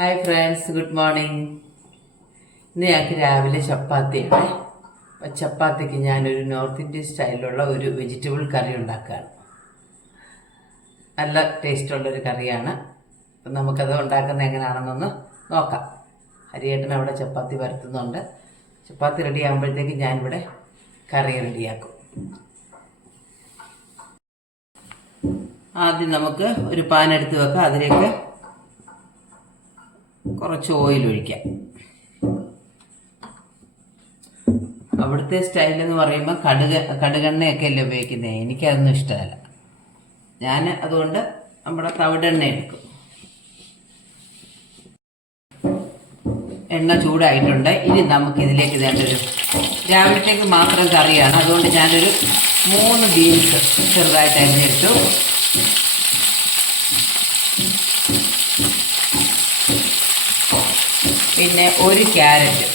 Hi friends good morning ഇന്ന് ഞങ്ങൾക്ക് രാവിലെ ചപ്പാത്തിയാണ്. അപ്പം ചപ്പാത്തിക്ക് ഞാനൊരു നോർത്ത് ഇന്ത്യൻ സ്റ്റൈലിലുള്ള ഒരു വെജിറ്റബിൾ കറി ഉണ്ടാക്കുകയാണ്. നല്ല ടേസ്റ്റുള്ളൊരു കറിയാണ്. അപ്പം നമുക്കത് ഉണ്ടാക്കുന്നത് എങ്ങനെയാണെന്നൊന്ന് നോക്കാം. ഹരിയേട്ടൻ അവിടെ ചപ്പാത്തി പരത്തുന്നുണ്ട്. ചപ്പാത്തി റെഡി ആകുമ്പോഴത്തേക്ക് ഞാനിവിടെ കറി റെഡിയാക്കും. ആദ്യം നമുക്ക് ഒരു പാൻ എടുത്ത് വെക്കാം. അതിലേക്ക് കുറച്ച് ഓയിൽ ഒഴിക്കാം. അവിടുത്തെ സ്റ്റൈൽ എന്ന് പറയുമ്പോൾ കടുക കടുകെണ്ണയൊക്കെ അല്ലേ ഉപയോഗിക്കുന്നത് എനിക്കതൊന്നും ഇഷ്ടമല്ല. ഞാൻ അതുകൊണ്ട് നമ്മുടെ തവിടെണ്ണ എടുക്കും. എണ്ണ ചൂടായിട്ടുണ്ട്. ഇനി നമുക്ക് ഇതിലേക്ക് വേണ്ടൊരു രാവിലത്തേക്ക് മാത്രം കറിയാണ്. അതുകൊണ്ട് ഞാനൊരു മൂന്ന് ബീൻസ് ചെറുതായിട്ട് അരിഞ്ഞെടുത്തു. പിന്നെ ഒരു ക്യാരറ്റ്.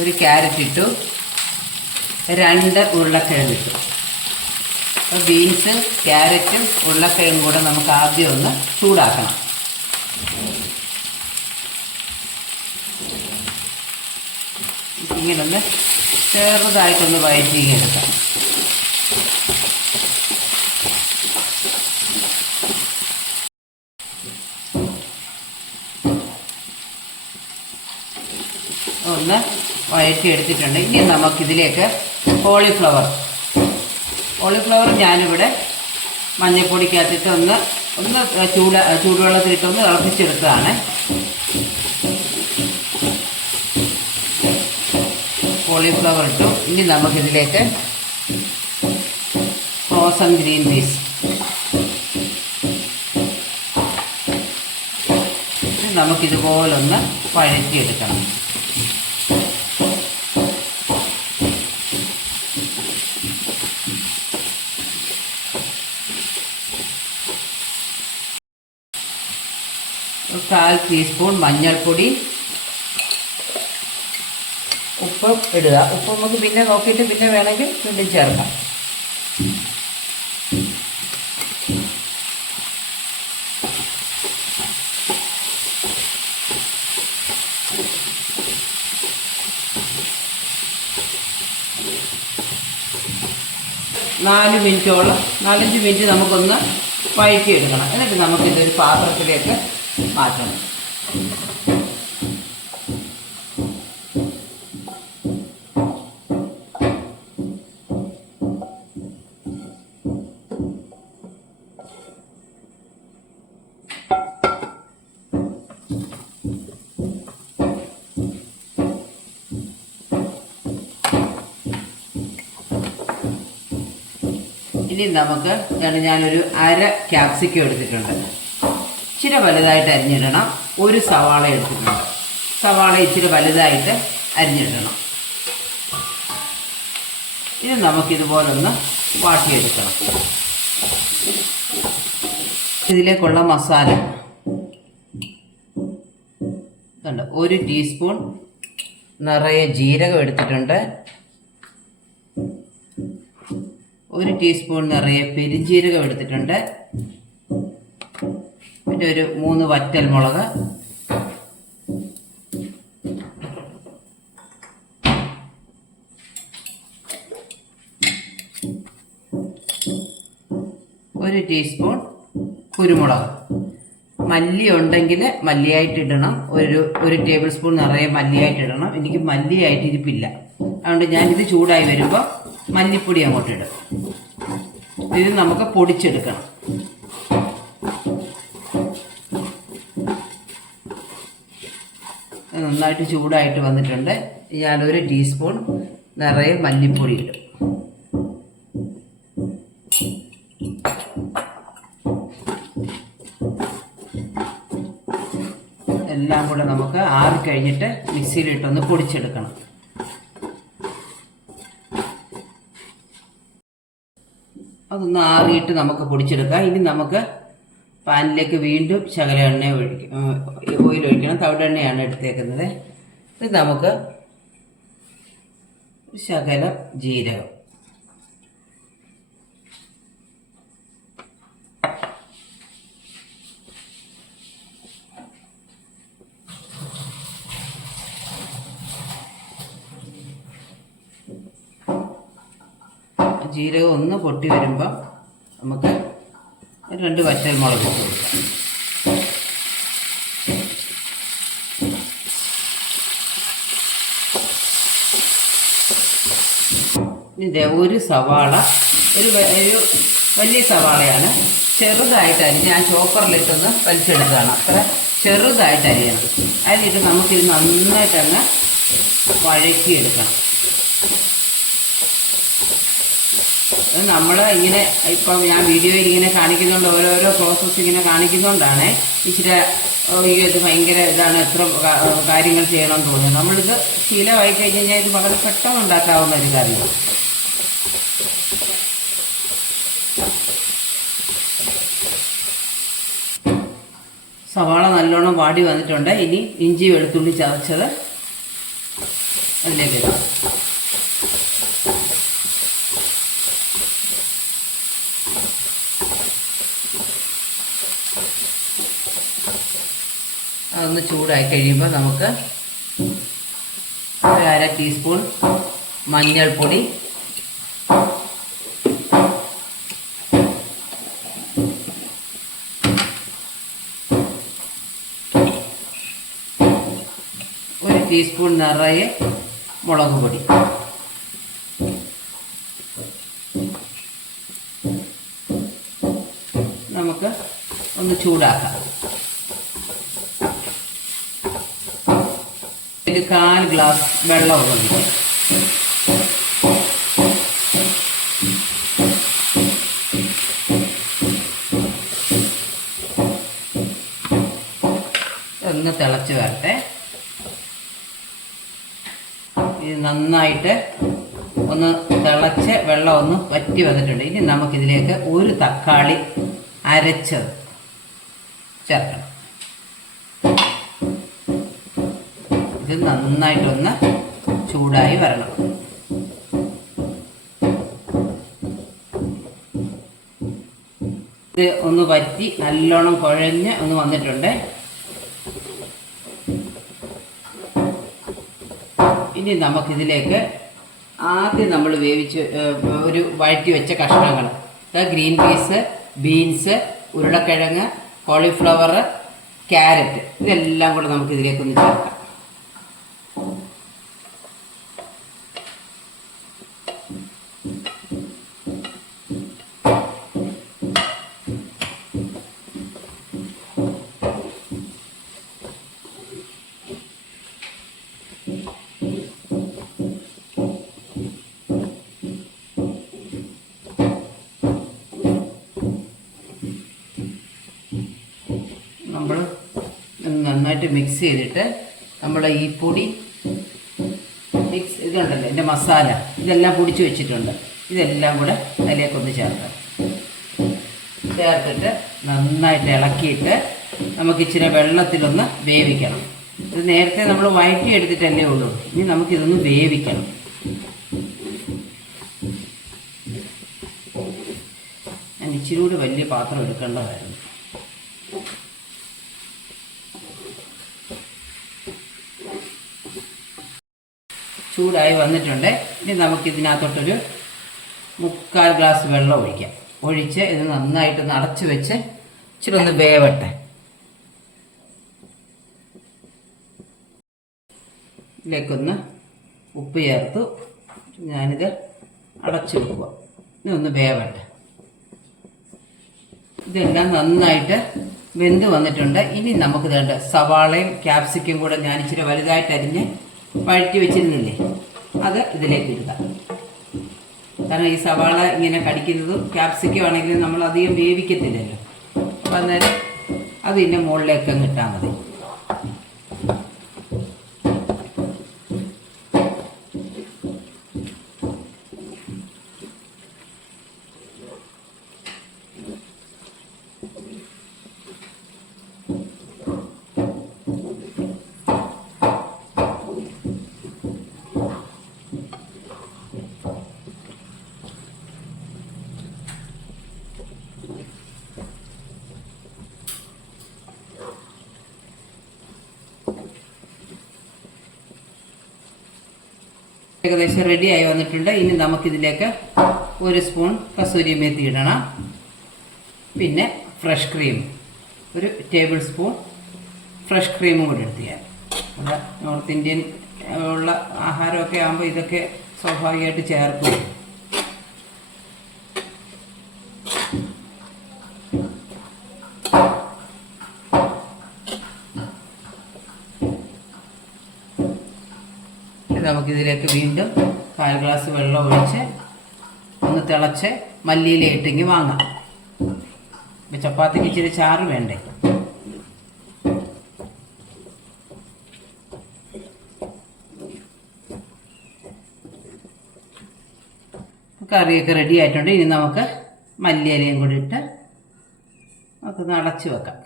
ഒരു ക്യാരറ്റ് ഇട്ടു. രണ്ട് ഉരുളക്കിഴങ്ങ് ഇട്ടു. അപ്പോൾ ബീൻസും ക്യാരറ്റും ഉരുളക്കിഴങ്ങും കൂടെ നമുക്ക് ആദ്യം ഒന്ന് ചൂടാക്കണം. ഇങ്ങനൊന്ന് ചെറുതായിട്ടൊന്ന് വയറ്റിങ്ങെടുക്കാം ഒന്ന് വഴറ്റി എടുത്തിട്ടുണ്ട്. ഇനി നമുക്കിതിലേക്ക് കോളിഫ്ലവർ കോളിഫ്ലവർ ഞാനിവിടെ മഞ്ഞൾപ്പൊടിക്കകത്തിട്ട് ഒന്ന് ഒന്ന് ചൂട് ചൂടുവെള്ളത്തിലിട്ട് ഒന്ന് തിളപ്പിച്ചെടുത്തതാണ്. കോളിഫ്ലവർ ഇട്ടു. ഇനി നമുക്കിതിലേക്ക് ഫ്രോസൺ ഗ്രീൻ പീസ് നമുക്കിതുപോലൊന്ന് വഴറ്റിയെടുക്കണം. കാൽ ടീസ്പൂൺ മഞ്ഞൾപ്പൊടി. ഉപ്പ് ഇടുക. ഉപ്പ് നമുക്ക് പിന്നെ നോക്കിയിട്ട് പിന്നെ വേണമെങ്കിൽ വീണ്ടും ചേർക്കാം. നാല് മിനിറ്റോളം നാലഞ്ച് മിനിറ്റ് നമുക്കൊന്ന് വഴറ്റിയെടുക്കണം. എന്നിട്ട് നമുക്കിതൊരു പാത്രത്തിലേക്ക് മാറ്റണം ഇനി നമുക്ക് ഞാൻ ഞാനൊരു അര ക്യാപ്സിക്കം എടുത്തിട്ടുണ്ട്. ഇച്ചിരി വലുതായിട്ട് അരിഞ്ഞിടണം. ഒരു സവാള എടുത്തിട്ടുണ്ട്. സവാള ഇച്ചിരി വലുതായിട്ട് അരിഞ്ഞിടണം. ഇത് നമുക്കിതുപോലൊന്ന് വാട്ടിയെടുക്കണം. ഇതിലേക്കുള്ള മസാല. ഒരു ടീസ്പൂൺ നിറയെ ജീരകം എടുത്തിട്ടുണ്ട്. ഒരു ടീസ്പൂൺ നിറയെ പെരിഞ്ജീരകം എടുത്തിട്ടുണ്ട്. പിന്നെ ഒരു മൂന്ന് വറ്റൽ മുളക്. ഒരു ടീസ്പൂൺ കുരുമുളക്. മല്ലി ഉണ്ടെങ്കിൽ മല്ലിയായിട്ട് ഇടണം. ഒരു ഒരു ടേബിൾ സ്പൂൺ നിറയെ മല്ലിയായിട്ട് ഇടണം. എനിക്ക് മല്ലിയായിട്ട് ഇരിപ്പില്ല അതുകൊണ്ട് ഞാനിത് ചൂടായി വരുമ്പോൾ മല്ലിപ്പൊടി അങ്ങോട്ട് ഇടും. ഇത് നമുക്ക് പൊടിച്ചെടുക്കണം. നന്നായിട്ട് ചൂടായിട്ട് വന്നിട്ടുണ്ട്. ഞാനൊരു ടീസ്പൂൺ നിറയെ മല്ലിപ്പൊടി ഇടും എല്ലാം കൂടെ നമുക്ക് ആറി കഴിഞ്ഞിട്ട് മിക്സിയിലിട്ടൊന്ന് പൊടിച്ചെടുക്കണം. അതൊന്ന് ആറിയിട്ട് നമുക്ക് പൊടിച്ചെടുക്കാം. ഇനി നമുക്ക് പാനിലേക്ക് വീണ്ടും ശകല എണ്ണ ഒഴിക്കും ഓയിൽ ഒഴിക്കണം. തവിടെണ്ണയാണ് എടുത്തേക്കുന്നത്. ഇത് നമുക്ക് ശകലം ജീരകം. ജീരകം ഒന്ന് പൊട്ടി വരുമ്പം നമുക്ക് രണ്ട് വറ്റൽ മുളക് ഇട്ട് കൊടുക്കാം. ഇത് ഒരു സവാള ഒരു ഒരു വലിയ സവാളയാണ്. ചെറുതായിട്ട് അരിഞ്ഞ് ഞാൻ ചോപ്പറിലിട്ടൊന്ന് വലിച്ചെടുത്താണ് അത്ര ചെറുതായിട്ട് അരിയണം. അതിലിട്ട് നമുക്കിത് നന്നായിട്ടങ്ങ് വഴക്കിയെടുക്കണം നമ്മൾ ഇങ്ങനെ ഇപ്പം ഞാൻ വീഡിയോയിൽ ഇങ്ങനെ കാണിക്കുന്നുണ്ട് ഓരോരോ പ്രോസസ്സ് ഇങ്ങനെ കാണിക്കുന്നുണ്ടാണ് ഇച്ചിരി ഇത് ഭയങ്കര ഇതാണ് എത്ര കാര്യങ്ങൾ ചെയ്യണമെന്ന് തോന്നുന്നത് നമ്മളിത് ശീലമായി കഴിഞ്ഞ് കഴിഞ്ഞാൽ ഇത് വളരെ പെട്ടെന്ന് ഉണ്ടാക്കാവുന്ന ഒരു കാര്യമാണ്. സവാള നല്ലോണം വാടി വന്നിട്ടുണ്ട്. ഇനി ഇഞ്ചി വെളുത്തുള്ളി ചതച്ചത് അതിലേക്ക് അതൊന്ന് ചൂടായി കഴിയുമ്പോൾ നമുക്ക് ഒരു അര ടീസ്പൂൺ മഞ്ഞൾപ്പൊടി ഒരു ടീസ്പൂൺ നിറയെ മുളക് പൊടി. നമുക്ക് ഒന്ന് ചൂടാക്കാം. ഒരു കാൽ ഗ്ലാസ് വെള്ളം ഒഴിക്കും ഒന്ന് തിളച്ച് വരട്ടെ. ഇത് നന്നായിട്ട് ഒന്ന് തിളച്ച് വെള്ളം ഒന്ന് വറ്റി വന്നിട്ടുണ്ട്. ഇനി നമുക്കിതിലേക്ക് ഒരു തക്കാളി അരച്ചത് ചേർക്കണം. നന്നായിട്ടൊന്ന് ചൂടായി വരണം. ഇത് ഒന്ന് വറ്റി നല്ലോണം കുഴഞ്ഞ് ഒന്ന് വന്നിട്ടുണ്ട്. ഇനി നമുക്കിതിലേക്ക് ആദ്യം നമ്മൾ വേവിച്ച് ഒരു വഴറ്റി വെച്ച കഷ്ണങ്ങൾ. ഗ്രീൻ പീസ് ബീൻസ് ഉരുളക്കിഴങ്ങ് കോളിഫ്ലവർ ക്യാരറ്റ് ഇതെല്ലാം കൂടെ നമുക്ക് ഇതിലേക്കൊന്ന് ചേർക്കാം. നന്നായിട്ട് മിക്സ് ചെയ്തിട്ട് നമ്മൾ ഈ പൊടി മിക്സ് ഇതുണ്ടല്ലോ എന്റെ മസാല ഇതെല്ലാം പൊടിച്ച് വെച്ചിട്ടുണ്ട്. ഇതെല്ലാം കൂടെ അതിലേക്കൊന്ന് ചേർക്കാം. ചേർത്തിട്ട് നന്നായിട്ട് ഇളക്കിയിട്ട് നമുക്ക് ഇച്ചിരി വെള്ളത്തിലൊന്ന് വേവിക്കണം. ഇത് നേരത്തെ നമ്മൾ വഴറ്റി എടുത്തിട്ടല്ലേ ഉള്ളൂ. ഇനി നമുക്കിതൊന്ന് വേവിക്കണം. ഞാൻ ഇച്ചിരി കൂടി വലിയ പാത്രം എടുക്കേണ്ടതായിരുന്നു. ചൂടായി വന്നിട്ടുണ്ട്. ഇനി നമുക്ക് ഇതിനകത്തോട്ടൊരു മുക്കാൽ ഗ്ലാസ് വെള്ളം ഒഴിക്കാം. ഒഴിച്ച് ഇത് നന്നായിട്ട് നടച്ച് വെച്ച് ഇച്ചിരി ഒന്ന് വേവട്ടെ. ഇതിലേക്കൊന്ന് ഉപ്പ് ചേർത്തു. ഞാനിത് അടച്ചു വെക്കുക. ഇനി ഒന്ന് വേവട്ടെ. ഇതെല്ലാം നന്നായിട്ട് വെന്ത് വന്നിട്ടുണ്ട്. ഇനി നമുക്ക് വേണ്ട സവാളയും ക്യാപ്സിക്കും കൂടെ ഞാൻ ഇച്ചിരി വലുതായിട്ട് അരിഞ്ഞ് വഴറ്റി വെച്ചിരുന്നില്ലേ? അത് ഇതിലേക്ക് ഇടുക. കാരണം ഈ സവാള ഇങ്ങനെ കടിക്കുന്നതും ക്യാപ്സിക്കും ആണെങ്കിലും നമ്മൾ അധികം വേവിക്കത്തില്ലല്ലോ. അപ്പം അന്നേരം അത് ഇതിന്റെ മുകളിലേക്ക് മതി. ഏകദേശം റെഡിയായി വന്നിട്ടുണ്ട്. ഇനി നമുക്കിതിലേക്ക് ഒരു സ്പൂൺ കസൂരി മേത്തി ഇടണം. പിന്നെ ഫ്രഷ് ക്രീം ഒരു ടേബിൾ സ്പൂൺ ഫ്രഷ് ക്രീമും കൂടി എടുത്തിയാൽ നോർത്ത് ഇന്ത്യൻ ഉള്ള ആഹാരമൊക്കെ ആകുമ്പോൾ ഇതൊക്കെ സ്വാഭാവികമായിട്ട് ചേർക്കും. നമുക്കിതിലേക്ക് വീണ്ടും കാൽ ഗ്ലാസ് വെള്ളം ഒഴിച്ച് ഒന്ന് തിളച്ച് മല്ലിയില ഇട്ടെങ്കിൽ വാങ്ങാം. ഇപ്പം ചപ്പാത്തിക്ക് ഇച്ചിരി ചാറ് വേണ്ടേ? കറിയൊക്കെ റെഡി ആയിട്ടുണ്ട്. ഇനി നമുക്ക് മല്ലിയിലയും കൂടി ഇട്ട് നമുക്കൊന്ന് അടച്ച് വെക്കാം.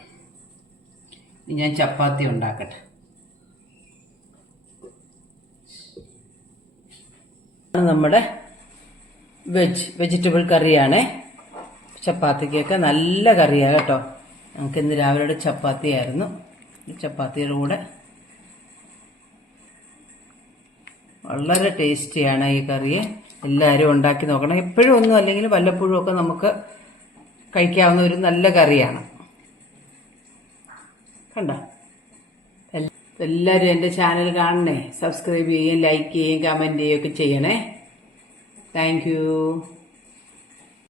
ഇനി ഞാൻ ചപ്പാത്തി ഉണ്ടാക്കട്ടെ. നമ്മുടെ വെജ് വെജിറ്റബിൾ കറിയാണ് ചപ്പാത്തിക്കൊക്കെ നല്ല കറിയാണ് കേട്ടോ. ഞങ്ങൾക്ക് ഇന്ന് രാവിലെ ചപ്പാത്തി ആയിരുന്നു ചപ്പാത്തിയുടെ കൂടെ വളരെ ടേസ്റ്റിയാണ് ഈ കറിയെ. എല്ലാവരും ഉണ്ടാക്കി നോക്കണം. എപ്പോഴും ഒന്നും അല്ലെങ്കിൽ വല്ലപ്പോഴും ഒക്കെ നമുക്ക് കഴിക്കാവുന്ന ഒരു നല്ല കറിയാണ്. കണ്ടോ? എല്ലാവരും എന്റെ ചാനൽ കാണണേ. സബ്സ്ക്രൈബ് ചെയ്യുകയും ലൈക്ക് ചെയ്യുകയും കമന്റ് ചെയ്യുകയൊക്കെ ചെയ്യണേ. താങ്ക്